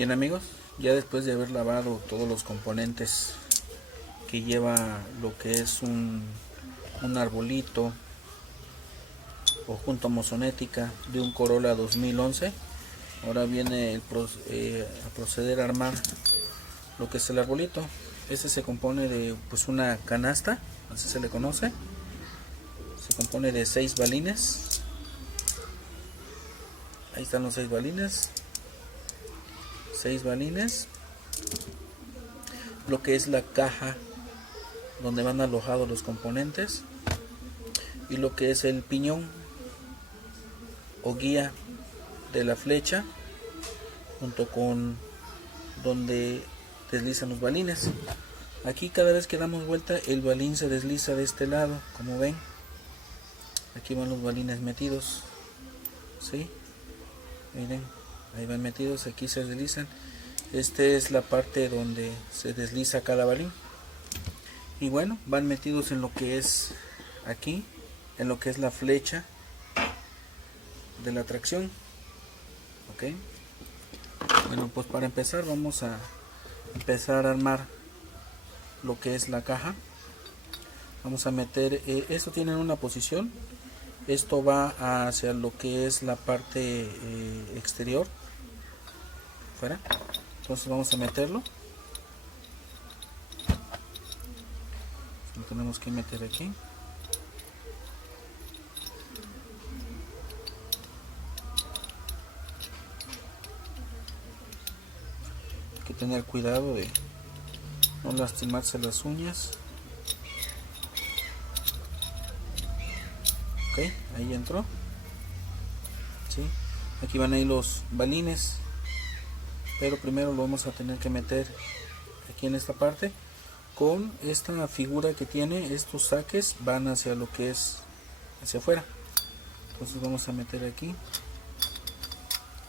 Bien amigos, ya después de haber lavado todos los componentes que lleva lo que es un arbolito o junta mozonética de un Corolla 2011, ahora viene a proceder a armar lo que es el arbolito. Este se compone de pues una canasta, así se le conoce. Se compone de 6 balines. Ahí están los 6 balines. 6 balines. Lo que es la caja donde van alojados los componentes. Y lo que es el piñón o guía de la flecha, junto con donde deslizan los balines. Aquí cada vez que damos vuelta el balín se desliza de este lado, como ven. Aquí van los balines metidos, ¿sí? Miren, ahí van metidos, aquí se deslizan. Esta es la parte donde se desliza cada balín. Y bueno, van metidos en lo que es aquí, en lo que es la flecha de la tracción. Ok. Bueno, pues para empezar vamos a empezar a armar lo que es la caja. Vamos a meter, esto tiene una posición. Esto va hacia lo que es la parte exterior, fuera. Entonces vamos a meterlo. Lo tenemos que meter aquí. Hay que tener cuidado de no lastimarse las uñas. Ok, ahí entró. ¿Sí? Aquí van a ir los balines, pero primero lo vamos a tener que meter aquí en esta parte. Con esta figura que tiene, estos saques van hacia lo que es hacia afuera. Entonces vamos a meter aquí.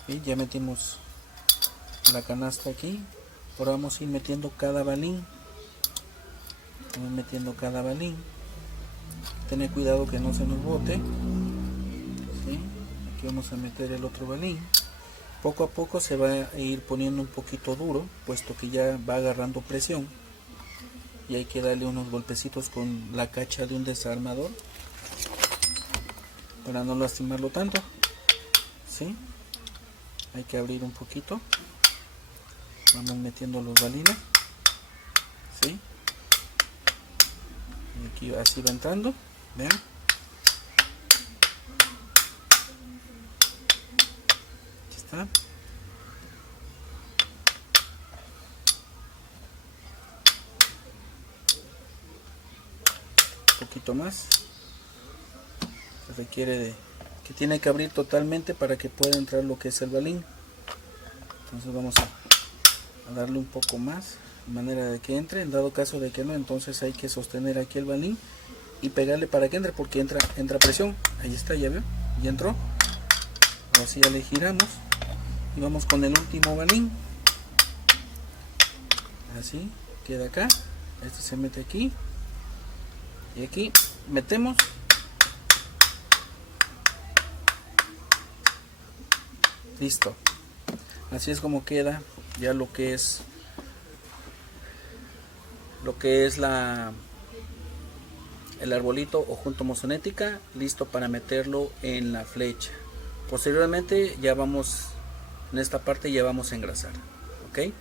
Y ya metimos la canasta aquí. Ahora vamos a ir metiendo cada balín. Vamos metiendo cada balín. Tener cuidado que no se nos bote. ¿Sí? Aquí vamos a meter el otro balín. Poco a poco se va a ir poniendo un poquito duro, puesto que ya va agarrando presión. Y hay que darle unos golpecitos con la cacha de un desarmador para no lastimarlo tanto. ¿Sí? Hay que abrir un poquito. Vamos metiendo los balines. ¿Sí? Y aquí así va entrando. Vean. Aquí está. Un poquito más. Se requiere de que tiene que abrir totalmente para que pueda entrar lo que es el balín. Entonces vamos a darle un poco más, de manera de que entre. En dado caso de que no, entonces hay que sostener aquí el balín y pegarle para que entre, porque entra presión. Ahí está, ya veo, ya entró. Ahora sí ya le giramos y vamos con el último balín. Así queda acá. Este se mete aquí y aquí metemos. Listo. Así es como queda ya lo que es el arbolito o junta mozonética, listo para meterlo en la flecha. Posteriormente ya vamos, en esta parte ya vamos a engrasar. ¿Ok?